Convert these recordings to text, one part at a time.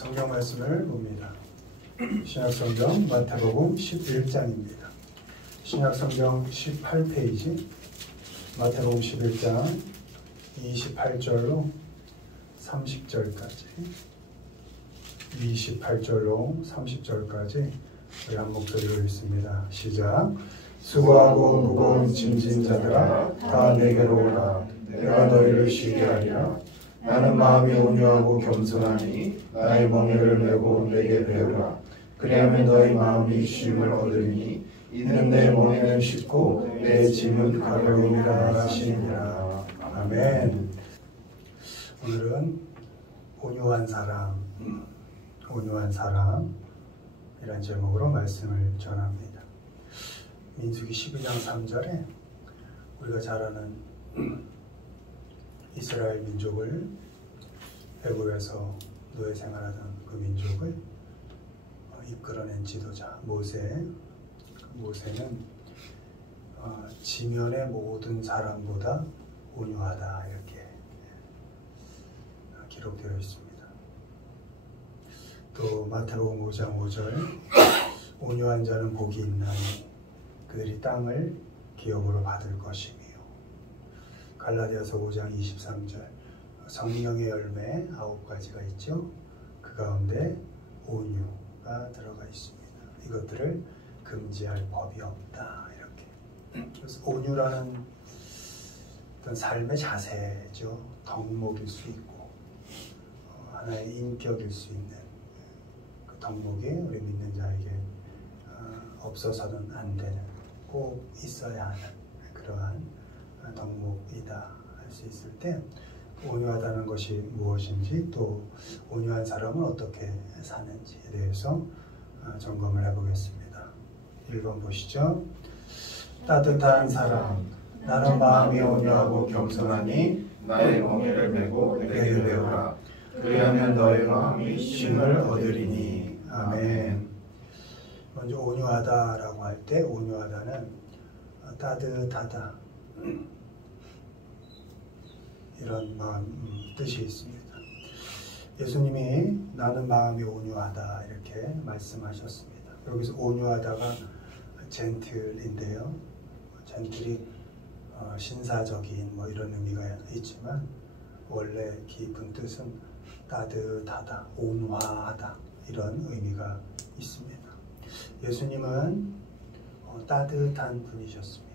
성경 말씀을 봅니다. 신약성경 마태복음 11장입니다. 신약성경 18페이지 마태복음 11장 28절로 30절까지 28절로 30절까지 우리 한 목소리로 읽습니다. 시작. 수고하고 무거운 짐진 자들아 다 내게로 오라. 내가 너희를 쉬게 하리라. 나는 마음이 온유하고 겸손하니 나의 멍에를 메고 내게 배우라. 그리하면 너희 마음이 쉼을 얻으리니 이는 내 멍에는 쉽고 내 짐은 가벼움이라 하시니라. 아멘. 오늘은 온유한 사람이란 제목으로 말씀을 전합니다. 민수기 12장 3절에 우리가 잘 아는 이스라엘 민족을 애굽에서 노예 생활하던 그 민족을 이끌어낸 지도자 모세는 지면의 모든 사람보다 온유하다 이렇게 기록되어 있습니다. 또 마태복음 5장 5절 온유한 자는 복이 있나니 그들이 땅을 기업으로 받을 것이며 갈라디아서 5장 23절 성령의 열매 9가지가 있죠. 그 가운데 온유가 들어가 있습니다. 이것들을 금지할 법이 없다 이렇게. 그래서 온유라는 어떤 삶의 자세죠. 덕목일 수 있고 하나의 인격일 수 있는 그 덕목이 우리 믿는 자에게 없어서는 안 되는 꼭 있어야 하는 그러한 덕목이다 할 수 있을 때 온유하다는 것이 무엇인지 또 온유한 사람은 어떻게 사는지에 대해서 점검을 해보겠습니다. 1번 보시죠. 따뜻한 사람 나는 마음이 온유하고 겸손하니 나의 멍에를 메고 내게 배우라. 그리하면 너의 마음이 쉼을 얻으리니. 아멘. 먼저 온유하다라고 할 때 온유하다는 따뜻하다 이런 뜻이 있습니다. 예수님이 나는 마음이 온유하다 이렇게 말씀하셨습니다. 여기서 온유하다가 젠틀인데요. 젠틀이 신사적인 이런 의미가 있지만 원래 깊은 뜻은 따뜻하다, 온화하다 이런 의미가 있습니다. 예수님은 따뜻한 분이셨습니다.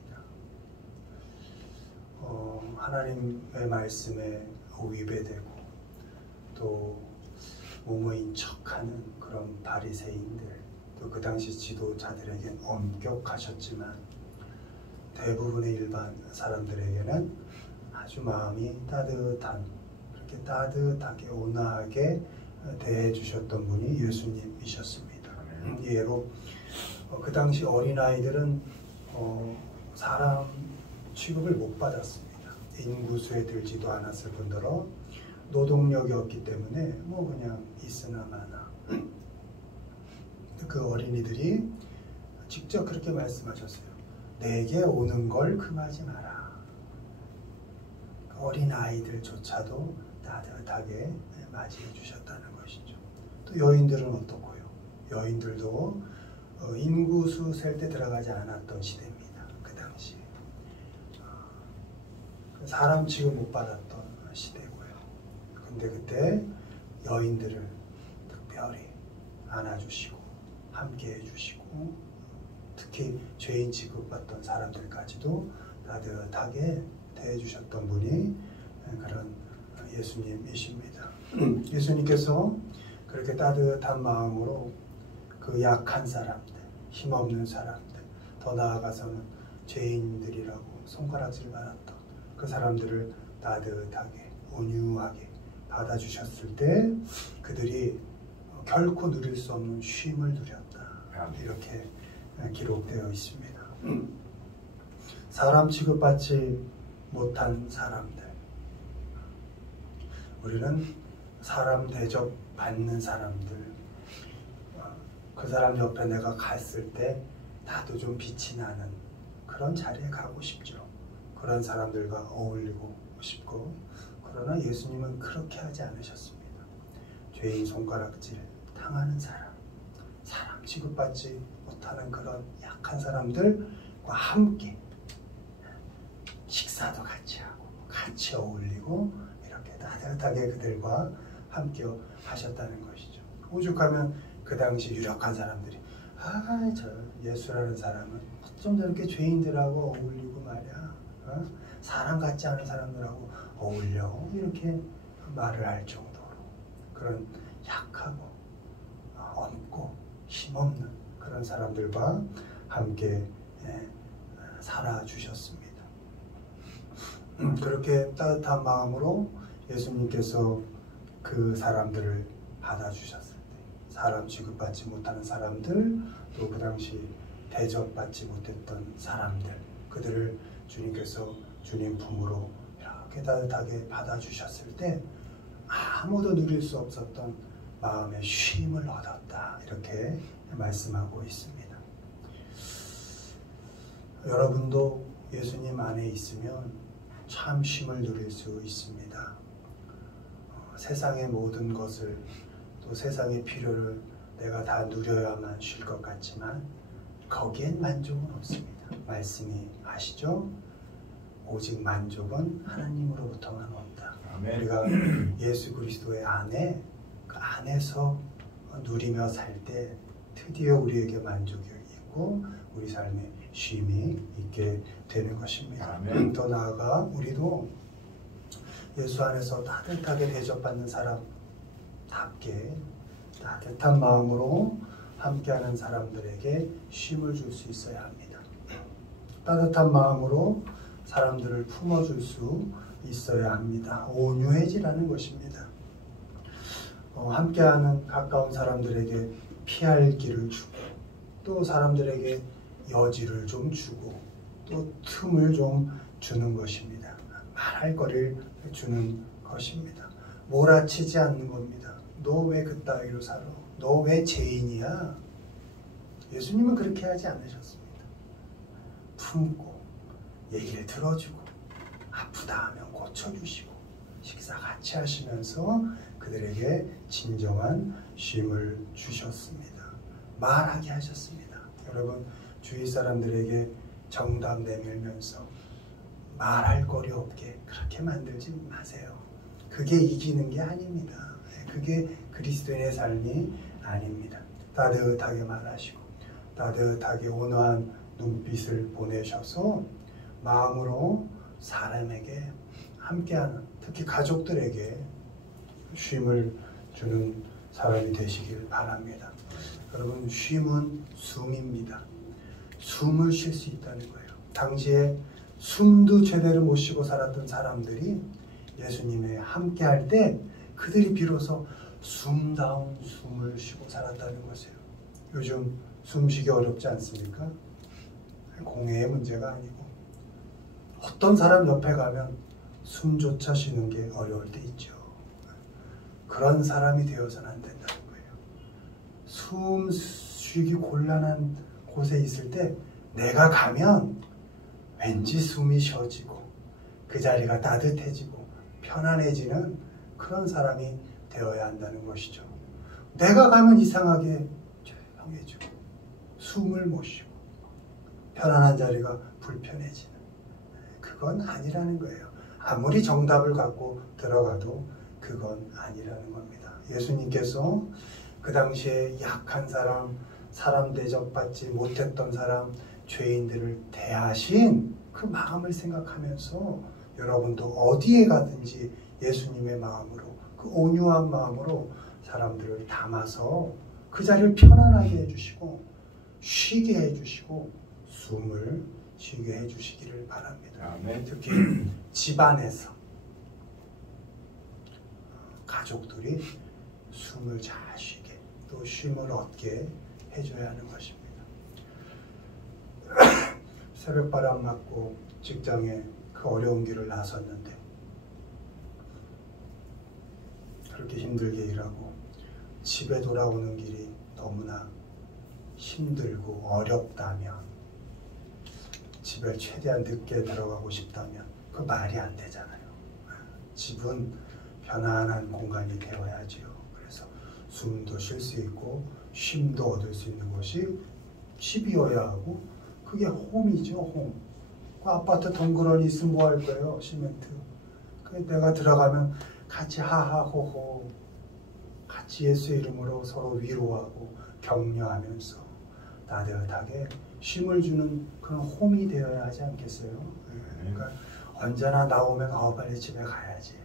하나님의 말씀에 위배되고 또 모모인 척하는 그런 바리새인들 또 그 당시 지도자들에겐 엄격하셨지만 대부분의 일반 사람들에게는 아주 마음이 따뜻한 그렇게 따뜻하게 온화하게 대해주셨던 분이 예수님이셨습니다. 예로 그 당시 어린아이들은 사람 취급을 못 받았습니다. 인구수에 들지도 않았을 뿐더러 노동력이 없기 때문에 그냥 있으나 마나. 그 어린이들이 직접 그렇게 말씀하셨어요. 내게 오는 걸 금하지 마라. 어린아이들조차도 따뜻하게 맞이해 주셨다는 것이죠. 또 여인들은 어떻고요? 여인들도 인구수 셀 때 들어가지 않았던 시대입니다. 그 당시에. 사람 취급 못 받았던 시대고요. 근데 그때 여인들을 특별히 안아주시고 함께 해주시고 특히 죄인 취급받던 사람들까지도 따뜻하게 대해주셨던 분이 그런 예수님이십니다. 예수님께서 그렇게 따뜻한 마음으로 그 약한 사람들, 힘없는 사람들, 더 나아가서는 죄인들이라고 손가락질 받았던 그 사람들을 따뜻하게 온유하게 받아주셨을 때 그들이 결코 누릴 수 없는 쉼을 누렸다. 이렇게 기록되어 있습니다. 사람 취급받지 못한 사람들 우리는 사람 대접 받는 사람들 그 사람 옆에 내가 갔을 때 나도 좀 빛이 나는 그런 자리에 가고 싶죠. 그런 사람들과 어울리고 싶고 그러나 예수님은 그렇게 하지 않으셨습니다. 죄인 손가락질 당하는 사람, 사람 취급받지 못하는 그런 약한 사람들과 함께 식사도 같이 하고 같이 어울리고 이렇게 따뜻하게 그들과 함께 하셨다는 것이죠. 오죽하면 그 당시 유력한 사람들이 저 예수라는 사람은 어쩜 저렇게 죄인들하고 어울리고 말이야, 사람 같지 않은 사람들하고 어울려, 이렇게 말을 할 정도로 그런 약하고 없고 힘없는 그런 사람들과 함께 살아주셨습니다. 그렇게 따뜻한 마음으로 예수님께서 그 사람들을 받아주셨을 때, 사람 취급받지 못하는 사람들, 또 그 당시 대접받지 못했던 사람들, 그들을 주님께서 주님 품으로 이렇게 따뜻하게 받아주셨을 때 아무도 누릴 수 없었던 마음의 쉼을 얻었다, 이렇게 말씀하고 있습니다. 여러분도 예수님 안에 있으면 참 쉼을 누릴 수 있습니다. 세상의 모든 것을, 또 세상의 필요를 내가 다 누려야만 쉴 것 같지만 거기엔 만족은 없습니다. 말씀이 하시죠? 오직 만족은 하나님으로부터만 온다. 아멘. 우리가 예수 그리스도의 안에, 그 안에서 누리며 살 때 드디어 우리에게 만족이 있고 우리 삶에 쉼이 있게 되는 것입니다. 아멘. 더 나아가 우리도 예수 안에서 따뜻하게 대접받는 사람답게 따뜻한 마음으로 함께하는 사람들에게 쉼을 줄 수 있어야 합니다. 따뜻한 마음으로 사람들을 품어줄 수 있어야 합니다. 온유해지라는 것입니다. 함께하는 가까운 사람들에게 피할 길을 주고, 또 사람들에게 여지를 좀 주고, 또 틈을 좀 주는 것입니다. 말할 거리를 주는 것입니다. 몰아치지 않는 겁니다. 너 왜 그따위로 살아? 너 왜 죄인이야? 예수님은 그렇게 하지 않으셨습니다. 품고 얘기를 들어주고 아프다 하면 고쳐주시고 식사 같이 하시면서 그들에게 진정한 쉼을 주셨습니다. 말하게 하셨습니다. 여러분, 주위 사람들에게 정답 내밀면서 말할 거리 없게 그렇게 만들지 마세요. 그게 이기는 게 아닙니다. 그게 그리스도인의 삶이 아닙니다. 따뜻하게 말하시고 따뜻하게 온화한 눈빛을 보내셔서 마음으로 사람에게 함께하는, 특히 가족들에게 쉼을 주는 사람이 되시길 바랍니다. 여러분, 쉼은 숨입니다. 숨을 쉴 수 있다는 거예요. 당시에 숨도 제대로 못 쉬고 살았던 사람들이 예수님에 함께할 때 그들이 비로소 숨다운 숨을 쉬고 살았다는 것이에요. 요즘 숨쉬기 어렵지 않습니까? 공해의 문제가 아니고 어떤 사람 옆에 가면 숨조차 쉬는 게 어려울 때 있죠. 그런 사람이 되어서는 안 된다는 거예요. 숨 쉬기 곤란한 곳에 있을 때 내가 가면 왠지 숨이 쉬어지고 그 자리가 따뜻해지고 편안해지는 그런 사람이 되어야 한다는 것이죠. 내가 가면 이상하게 조용해지고 숨을 못 쉬고 편안한 자리가 불편해지는, 그건 아니라는 거예요. 아무리 정답을 갖고 들어가도 그건 아니라는 겁니다. 예수님께서 그 당시에 약한 사람, 사람 대접받지 못했던 사람, 죄인들을 대하신 그 마음을 생각하면서 여러분도 어디에 가든지 예수님의 마음으로, 그 온유한 마음으로 사람들을 담아서 그 자리를 편안하게 해주시고 쉬게 해주시고 숨을 쉬게 해주시기를 바랍니다. 아멘. 특히 집안에서 가족들이 숨을 잘 쉬게, 또 쉼을 얻게 해줘야 하는 것입니다. 새벽바람 맞고 직장에 그 어려운 길을 나섰는데 그렇게 힘들게 일하고 집에 돌아오는 길이 너무나 힘들고 어렵다면, 집에 최대한 늦게 들어가고 싶다면 그 말이 안 되잖아요. 집은 편안한 공간이 되어야지요. 그래서 숨도 쉴 수 있고 쉼도 얻을 수 있는 곳이 집이어야 하고 그게 홈이죠. 홈. 그 아파트 덩그러니 있으면 뭐 할 거예요? 시멘트. 내가 들어가면 같이 하하호호 같이 예수의 이름으로 서로 위로하고 격려하면서 따뜻하게 쉼을 주는 그런 홈이 되어야 하지 않겠어요? 그러니까 언제나 나오면 빨리 집에 가야지.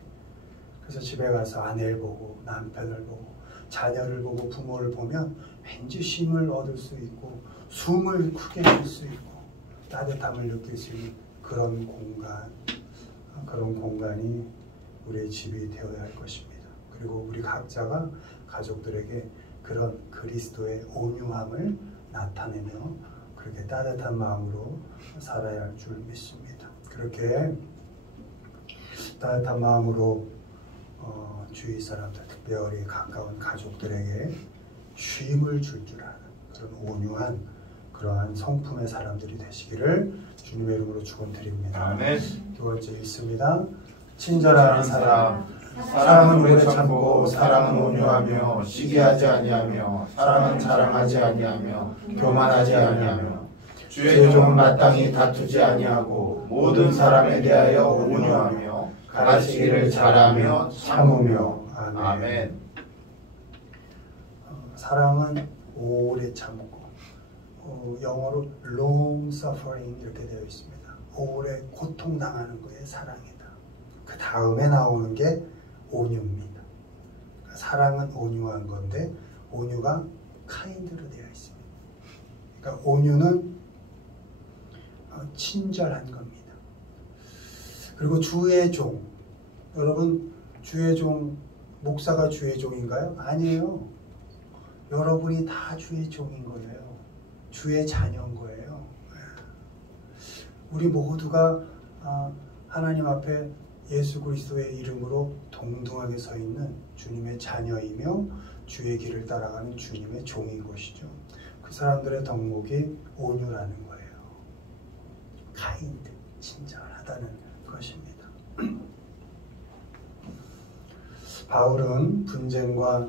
그래서 집에 가서 아내를 보고 남편을 보고 자녀를 보고 부모를 보면 왠지 쉼을 얻을 수 있고 숨을 크게 쉴 수 있고 따뜻함을 느낄 수 있는 그런 공간이 우리의 집이 되어야 할 것입니다. 그리고 우리 각자가 가족들에게 그런 그리스도의 온유함을 나타내며 그렇게 따뜻한 마음으로 살아야 할 줄 믿습니다. 그렇게 따뜻한 마음으로 주위 사람들, 특별히 가까운 가족들에게 쉼을 줄 아는 그런 온유한 그러한 성품의 사람들이 되시기를 주님의 이름으로 축원드립니다. 아멘. 두 번째 읽습니다. 친절한 사랑, 사랑은 오래 참고 사랑은 온유하며 시기하지 아니하며 사랑은 자랑하지 아니하며 교만하지 아니하며 주의 종은 마땅히 다투지 아니하고 모든 사람에 대하여 온유하며 가르치기를 잘하며 참으며. 아멘. 사랑은 오래 참고 영어로 long suffering 이렇게 되어 있습니다. 오래 고통당하는 거에 사랑이다. 그 다음에 나오는 게 온유입니다. 사랑은 온유한 건데 온유가 kind로 되어 있습니다. 그러니까 온유는 친절한 겁니다. 그리고 주의 종, 여러분 주의 종, 목사가 주의 종인가요? 아니에요. 여러분이 다 주의 종인 거예요. 주의 자녀인 거예요. 우리 모두가 하나님 앞에 예수 그리스도의 이름으로 동등하게 서 있는 주님의 자녀이며 주의 길을 따라가는 주님의 종인 것이죠. 그 사람들의 덕목이 온유라는 거예요. 카인드, 친절하다는 것입니다. 바울은 분쟁과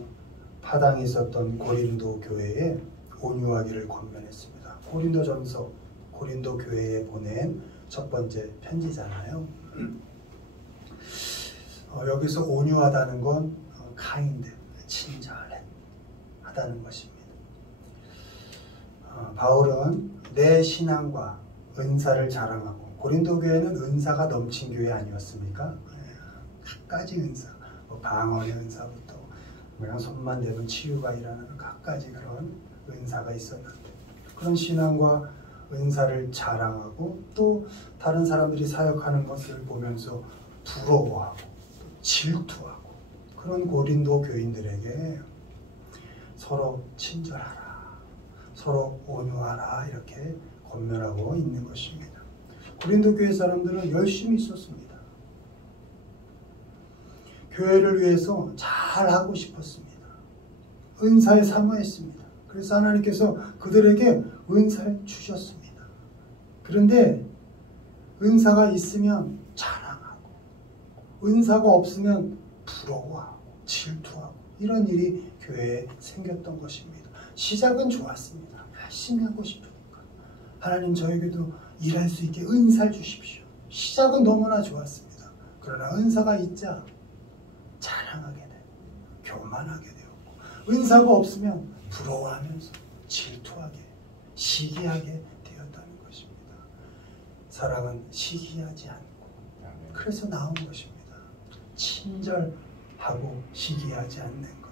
파당이 있었던 고린도 교회에 온유하기를 권면했습니다. 고린도전서, 고린도 교회에 보낸 첫 번째 편지잖아요. 여기서 온유하다는 건 kind, 친절하다는 것입니다. 바울은 내 신앙과 은사를 자랑하고, 고린도 교회는 은사가 넘친 교회 아니었습니까? 갖가지 은사, 방언의 은사부터 그냥 손만 대면 치유가 일어나는 갖가지 그런 은사가 있었는데, 그런 신앙과 은사를 자랑하고 또 다른 사람들이 사역하는 것을 보면서 부러워하고 질투하고, 그런 고린도 교인들에게 서로 친절하라, 서로 온유하라 이렇게 권면하고 있는 것입니다. 고린도 교회 사람들은 열심히 있었습니다. 교회를 위해서 잘하고 싶었습니다. 은사에 사모했습니다. 그래서 하나님께서 그들에게 은사를 주셨습니다. 그런데 은사가 있으면 자랑하고, 은사가 없으면 부러워하고 질투하고, 이런 일이 교회에 생겼던 것입니다. 시작은 좋았습니다. 열심히 하고 싶으니까 하나님 저에게도 일할 수 있게 은사를 주십시오. 시작은 너무나 좋았습니다. 그러나 은사가 있자 자랑하게 되고 교만하게 되었고, 은사가 없으면 부러워하면서 질투하게, 시기하게 되었다는 것입니다. 사랑은 시기하지 않고, 그래서 나온 것입니다. 친절하고 시기하지 않는 것.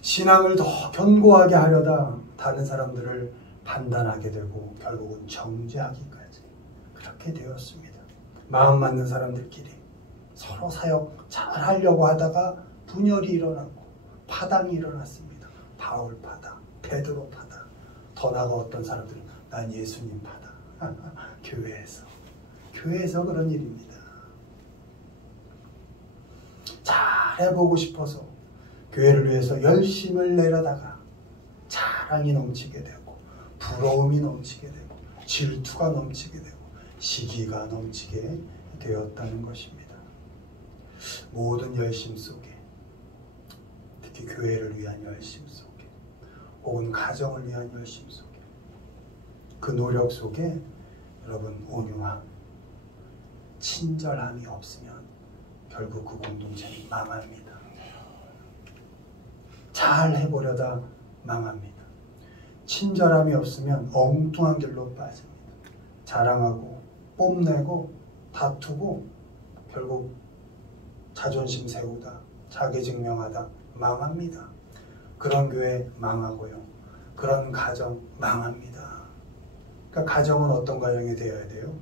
신앙을 더 견고하게 하려다 다른 사람들을 판단하게 되고 결국은 정죄하기까지 그렇게 되었습니다. 마음 맞는 사람들끼리 서로 사역 잘 하려고 하다가 분열이 일어나고 파당이 일어났습니다. 바울 파당, 베드로 파당, 더 나아가 어떤 사람들은 난 예수님 파당. 교회에서 그런 일입니다. 잘해보고 싶어서 교회를 위해서 열심을 내려다가 자랑이 넘치게 되고 부러움이 넘치게 되고 질투가 넘치게 되고 시기가 넘치게 되었다는 것입니다. 모든 열심 속에 특히 교회를 위한 열심 속에, 혹은 가정을 위한 열심 속에, 그 노력 속에 여러분 온유함, 친절함이 없으면 결국 그 공동체는 망합니다. 잘 해보려다 망합니다. 친절함이 없으면 엉뚱한 길로 빠집니다. 자랑하고 뽐내고 다투고 결국 자존심 세우다, 자기 증명하다 망합니다. 그런 교회 망하고요. 그런 가정 망합니다. 그러니까 가정은 어떤 가정이 되어야 돼요?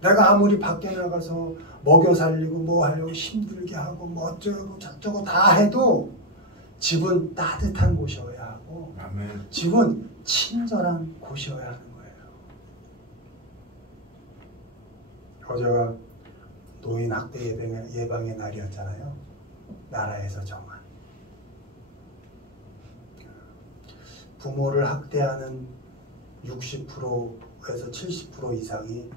내가 아무리 밖에 나가서 먹여 살리고 뭐 하려고 힘들게 하고 뭐 어쩌고 저쩌고 다 해도 집은 따뜻한 곳이어야 하고 아멘. 집은 친절한 곳이어야 하는 거예요. 어제가 노인 학대 예방의 날이었잖아요. 나라에서 정한. 부모를 학대하는 60%에서 70% 이상이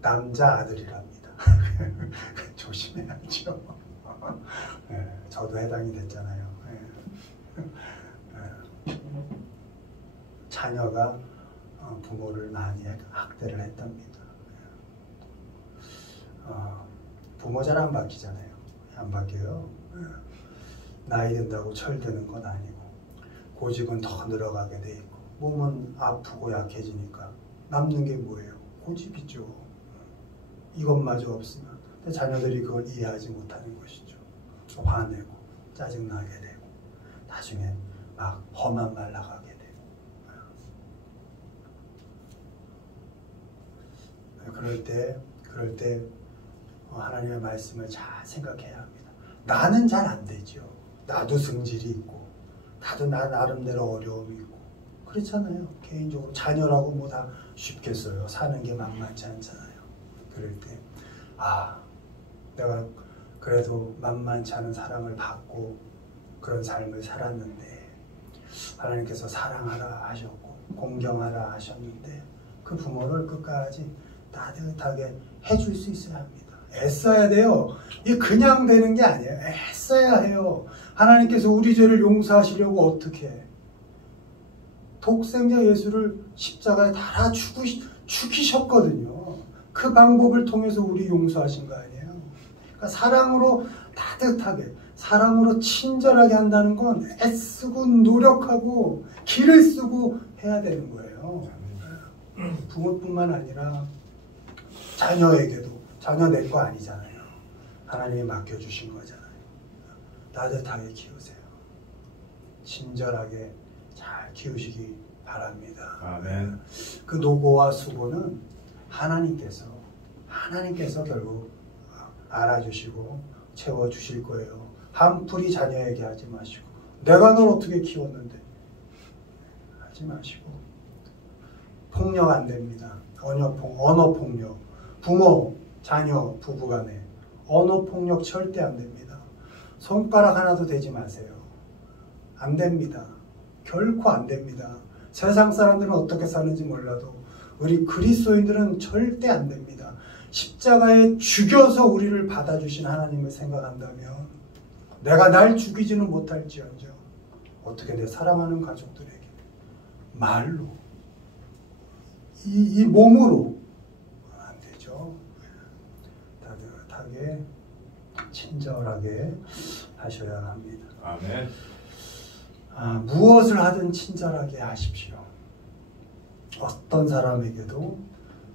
남자 아들이랍니다. 조심해야죠. 네, 저도 해당이 됐잖아요. 네. 자녀가 부모를 많이 학대를 했답니다. 부모 잘 안 바뀌잖아요. 안 바뀌어요. 나이 든다고 철드는 건 아니고 고집은 더 늘어가게 돼 있고 몸은 아프고 약해지니까 남는 게 뭐예요? 고집이죠. 이것마저 없으면 근데 자녀들이 그걸 이해하지 못하는 것이죠. 화내고 짜증나게 되고 나중에 막 험한 말 나가게 되고 그럴 때 하나님의 말씀을 잘 생각해야 합니다. 나는 잘 안 되죠. 나도 승질이 있고 나도 나 나름대로 어려움이 있고 그렇잖아요. 개인적으로 자녀라고 뭐 다 쉽겠어요. 사는 게 만만치 않잖아요. 그럴 때 내가 그래도 만만치 않은 사랑을 받고 그런 삶을 살았는데 하나님께서 사랑하라 하셨고 공경하라 하셨는데 그 부모를 끝까지 따뜻하게 해줄 수 있어야 합니다. 애써야 돼요. 이게 그냥 되는 게 아니에요. 애써야 해요. 하나님께서 우리 죄를 용서하시려고 어떻게 해? 독생자 예수를 십자가에 달아 죽이셨거든요. 그 방법을 통해서 우리 용서하신 거 아니에요. 그러니까 사랑으로 따뜻하게, 사랑으로 친절하게 한다는 건 애쓰고 노력하고 기를 쓰고 해야 되는 거예요. 부모뿐만 아니라 자녀에게도 자녀 내 거 아니잖아요. 하나님이 맡겨주신 거잖아요. 따뜻하게 키우세요. 친절하게 잘 키우시기 바랍니다. 아멘. 그 노고와 수고는 하나님께서 결국 알아주시고 채워주실 거예요. 한풀이 자녀에게 하지 마시고 내가 널 어떻게 키웠는데 하지 마시고 폭력 안 됩니다. 언어폭력 부모, 자녀, 부부간에 언어폭력 절대 안 됩니다. 손가락 하나도 대지 마세요. 안 됩니다. 결코 안 됩니다. 세상 사람들은 어떻게 사는지 몰라도 우리 그리스도인들은 절대 안 됩니다. 십자가에 죽여서 우리를 받아주신 하나님을 생각한다면 내가 날 죽이지는 못할지언정 어떻게 내 사랑하는 가족들에게 말로 이 몸으로 안 되죠. 따뜻하게 친절하게 하셔야 합니다. 아멘. 무엇을 하든 친절하게 하십시오. 어떤 사람에게도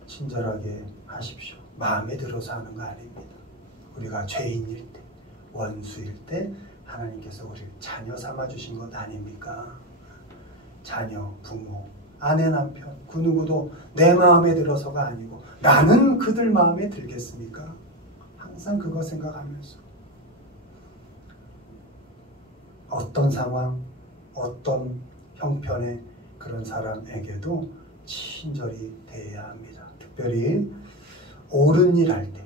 친절하게 하십시오. 마음에 들어서 하는 거 아닙니다. 우리가 죄인일 때, 원수일 때 하나님께서 우리를 자녀 삼아주신 것 아닙니까? 자녀, 부모, 아내, 남편, 그 누구도 내 마음에 들어서가 아니고 나는 그들 마음에 들겠습니까? 항상 그거 생각하면서 어떤 상황, 어떤 형편의 그런 사람에게도 친절히 대해야 합니다. 특별히 옳은 일 할 때,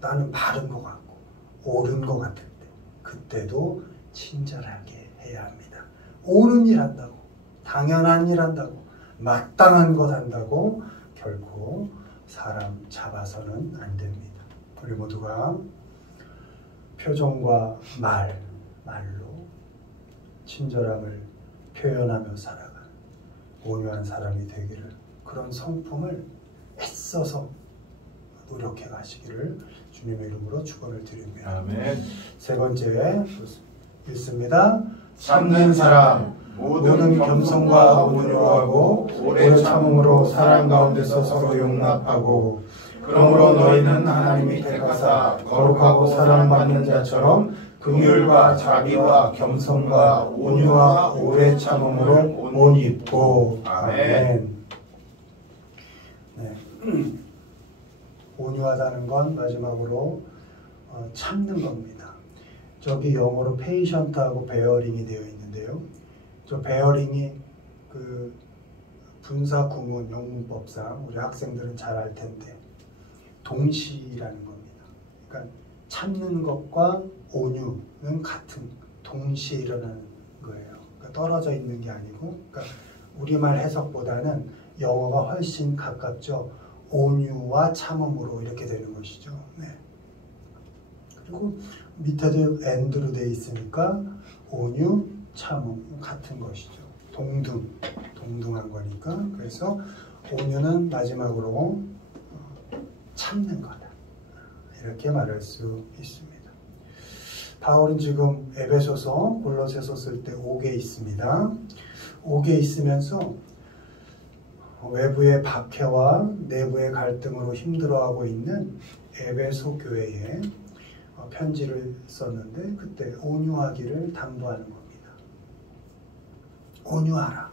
나는 바른 것 같고 옳은 것 같을 때 그때도 친절하게 해야 합니다. 옳은 일 한다고, 당연한 일 한다고, 마땅한 것 한다고 결코 사람 잡아서는 안 됩니다. 우리 모두가 표정과 말로 친절함을 표현하며 살아가는 온유한 사람이 되기를, 그런 성품을 애써서 노력해 가시기를 주님의 이름으로 축원을 드립니다. 아멘. 세 번째 읽습니다. 참는 사람 모든 겸손과 온유하고 오래 참음으로 사랑 가운데서 서로 용납하고, 그러므로 너희는 하나님이 택하사 거룩하고 사랑받는 자처럼 긍휼과 자비와 겸손과 온유와 오래 참음으로 옷 입고. 아멘. 네. 온유하다는 건 마지막으로 참는 겁니다. 저기 영어로 페이션트하고 베어링이 되어 있는데요. 저 베어링이 그 분사 구문 영문법상 우리 학생들은 잘 알 텐데 동시라는 겁니다. 그러니까 참는 것과 온유는 같은 동시에 일어나는 거예요. 그러니까 떨어져 있는 게 아니고, 그러니까 우리말 해석보다는 영어가 훨씬 가깝죠. 온유와 참음으로 이렇게 되는 것이죠. 네. 그리고 밑에도 and로 되어 있으니까 온유, 참음 같은 것이죠. 동등한 거니까. 그래서 온유는 마지막으로 참는 거다, 이렇게 말할 수 있습니다. 바울은 지금 에베소서, 골로새서 쓸 때 옥에 있습니다. 옥에 있으면서 외부의 박해와 내부의 갈등으로 힘들어하고 있는 에베소 교회에 편지를 썼는데, 그때 온유하기를 당부하는 겁니다. 온유하라.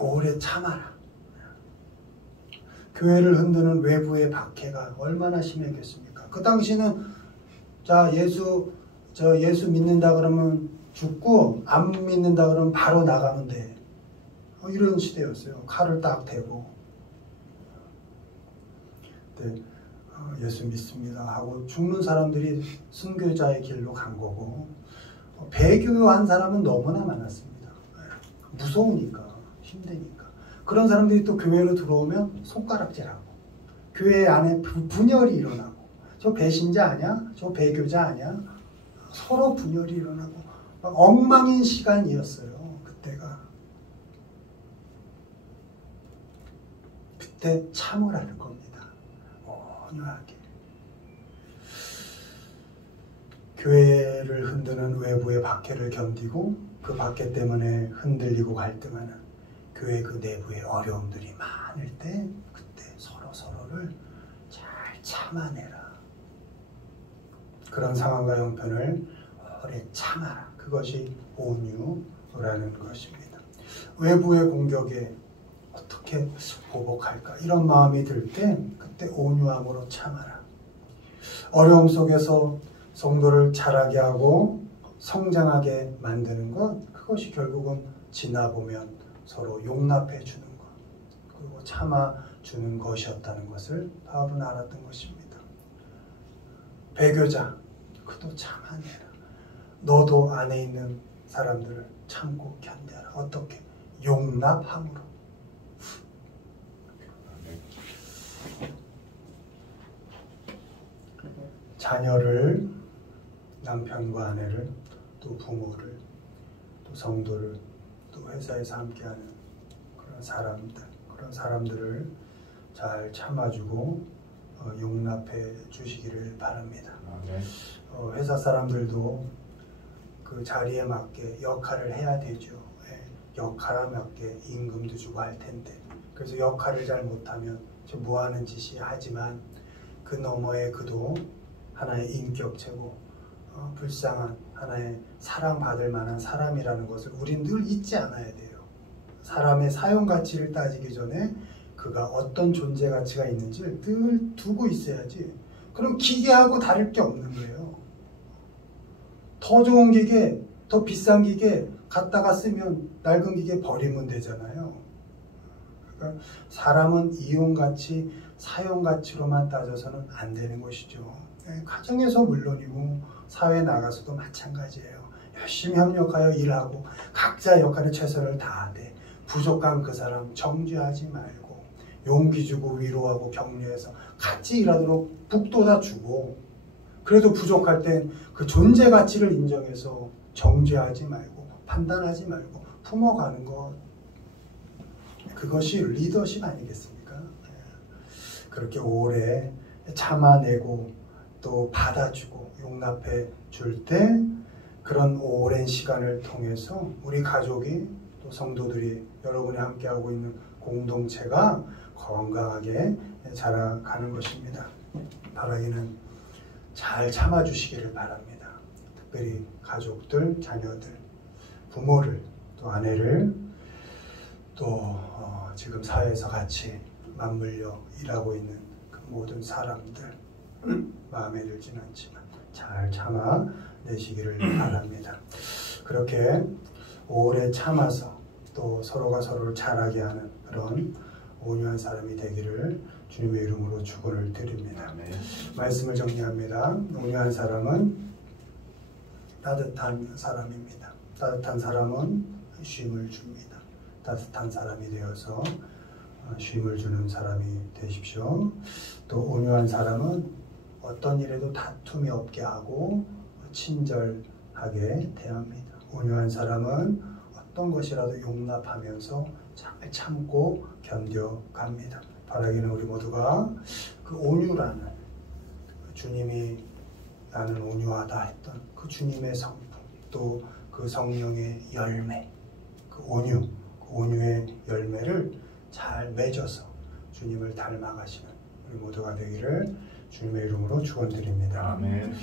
오래 참아라. 교회를 흔드는 외부의 박해가 얼마나 심했겠습니까? 그 당시는 예수 믿는다 그러면 죽고, 안 믿는다 그러면 바로 나가면 돼. 이런 시대였어요. 칼을 딱 대고. 네, 예수 믿습니다 하고 죽는 사람들이 순교자의 길로 간 거고, 배교한 사람은 너무나 많았습니다. 무서우니까, 힘드니까. 그런 사람들이 또 교회로 들어오면 손가락질하고, 교회 안에 분열이 일어나고, 저 배신자 아니야? 저 배교자 아니야? 서로 분열이 일어나고 막 엉망인 시간이었어요. 그때 참으라는 겁니다. 온유하게. 교회를 흔드는 외부의 박해를 견디고, 그 박해 때문에 흔들리고 갈등하는 교회 그 내부의 어려움들이 많을 때, 그때 서로를 잘 참아내라. 그런 상황과 형편을 오래 참아라. 그것이 온유라는 것입니다. 외부의 공격에 어떻게 보복할까, 이런 마음이 들 때 그때 온유함으로 참아라. 어려움 속에서 성도를 자라게 하고 성장하게 만드는 것, 그것이 결국은 지나보면 서로 용납해 주는 것, 그리고 참아주는 것이었다는 것을 바울은 알았던 것입니다. 배교자, 그도 참아내라. 너도 안에 있는 사람들을 참고 견뎌라. 어떻게? 용납함으로. 자녀를, 남편과 아내를, 또 부모를, 또 성도를, 또 회사에서 함께하는 그런 사람들을 잘 참아주고 용납해 주시기를 바랍니다. 회사 사람들도 그 자리에 맞게 역할을 해야 되죠. 역할에 맞게 임금도 주고 할 텐데, 그래서 역할을 잘 못하면 뭐 하는 짓이, 하지만 그 너머에 그도 하나의 인격체고 불쌍한 하나의 사랑받을 만한 사람이라는 것을 우린 늘 잊지 않아야 돼요. 사람의 사용 가치를 따지기 전에 그가 어떤 존재 가치가 있는지를 늘 두고 있어야지. 그럼 기계하고 다를 게 없는 거예요. 더 좋은 기계, 더 비싼 기계 갖다가 쓰면 낡은 기계 버리면 되잖아요. 그러니까 사람은 이용 가치, 사용 가치로만 따져서는 안 되는 것이죠. 가정에서 물론이고 사회에 나가서도 마찬가지예요. 열심히 협력하여 일하고 각자 역할에 최선을 다하되 부족한 그 사람 정죄하지 말고 용기 주고 위로하고 격려해서 같이 일하도록 북돋아 주고, 그래도 부족할 땐 그 존재 가치를 인정해서 정죄하지 말고 판단하지 말고 품어가는 것, 그것이 리더십 아니겠습니까? 그렇게 오래 참아내고 또 받아주고 용납해 줄 때 그런 오랜 시간을 통해서 우리 가족이 또 성도들이 여러분이 함께하고 있는 공동체가 건강하게 자라가는 것입니다. 바라기는 잘 참아주시기를 바랍니다. 특별히 가족들, 자녀들, 부모를, 또 아내를, 또 지금 사회에서 같이 맞물려 일하고 있는 그 모든 사람들 마음에 들진 않지만 잘 참아내시기를 바랍니다. 그렇게 오래 참아서 또 서로가 서로를 잘하게 하는 그런 온유한 사람이 되기를 주님의 이름으로 축원을 드립니다. 말씀을 정리합니다. 온유한 사람은 따뜻한 사람입니다. 따뜻한 사람은 쉼을 줍니다. 따뜻한 사람이 되어서 쉼을 주는 사람이 되십시오. 또 온유한 사람은 어떤 일에도 다툼이 없게 하고 친절하게 대합니다. 온유한 사람은 어떤 것이라도 용납하면서 잘 참고 견뎌갑니다. 바라기는 우리 모두가 그 온유라는 주님이 나는 온유하다 했던 그 주님의 성품, 또 그 성령의 열매, 그 온유의 열매를 잘 맺어서 주님을 닮아가시는 우리 모두가 되기를 주님의 이름으로 축원드립니다. 아멘.